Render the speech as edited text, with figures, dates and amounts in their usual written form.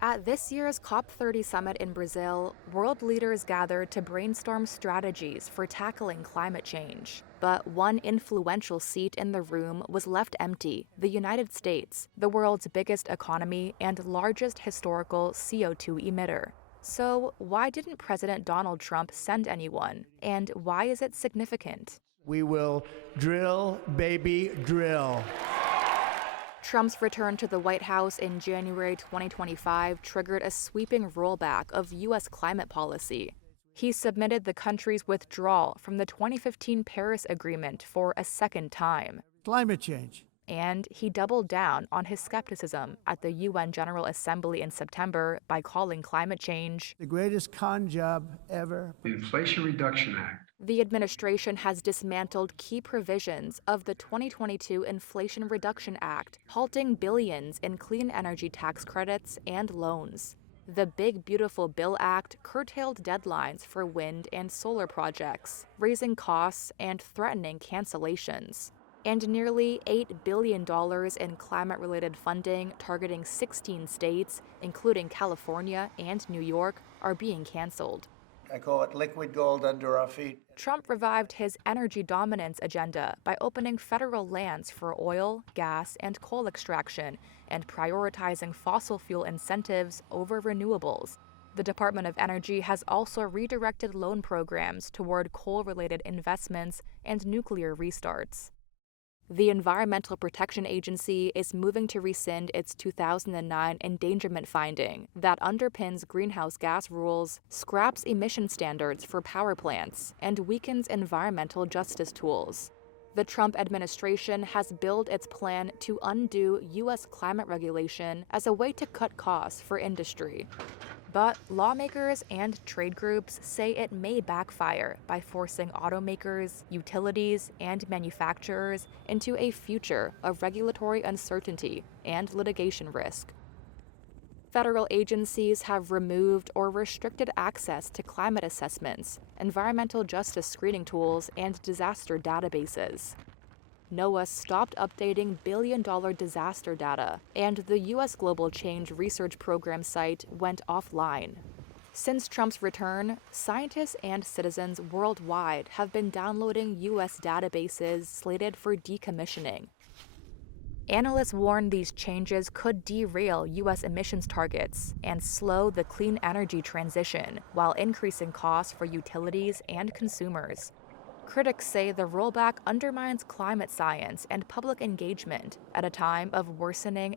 At this year's COP30 summit in Brazil, world leaders gathered to brainstorm strategies for tackling climate change. But one influential seat in the room was left empty: the United States, the world's biggest economy and largest historical CO2 emitter. So, why didn't President Donald Trump send anyone? And why is it significant? We will drill, baby, drill. Trump's return to the White House in January 2025 triggered a sweeping rollback of U.S. climate policy. He submitted the country's withdrawal from the 2015 Paris Agreement for a second time. Climate change. And he doubled down on his skepticism at the UN General Assembly in September by calling climate change The greatest con job ever. The Inflation Reduction Act. The administration has dismantled key provisions of the 2022 Inflation Reduction Act, halting billions in clean energy tax credits and loans. The Big Beautiful Bill Act curtailed deadlines for wind and solar projects, raising costs and threatening cancellations. And nearly $8 billion in climate-related funding targeting 16 states, including California and New York, are being canceled. I call it liquid gold under our feet. Trump revived his energy dominance agenda by opening federal lands for oil, gas, and coal extraction and prioritizing fossil fuel incentives over renewables. The Department of Energy has also redirected loan programs toward coal-related investments and nuclear restarts. The Environmental Protection Agency is moving to rescind its 2009 endangerment finding that underpins greenhouse gas rules, scraps emission standards for power plants, and weakens environmental justice tools. The Trump administration has billed its plan to undo U.S. climate regulation as a way to cut costs for industry. But lawmakers and trade groups say it may backfire by forcing automakers, utilities, and manufacturers into a future of regulatory uncertainty and litigation risk. Federal agencies have removed or restricted access to climate assessments, environmental justice screening tools, and disaster databases. NOAA stopped updating billion-dollar disaster data, and the U.S. Global Change Research Program site went offline. Since Trump's return, scientists and citizens worldwide have been downloading U.S. databases slated for decommissioning. Analysts warn these changes could derail U.S. emissions targets and slow the clean energy transition while increasing costs for utilities and consumers. Critics say the rollback undermines climate science and public engagement at a time of worsening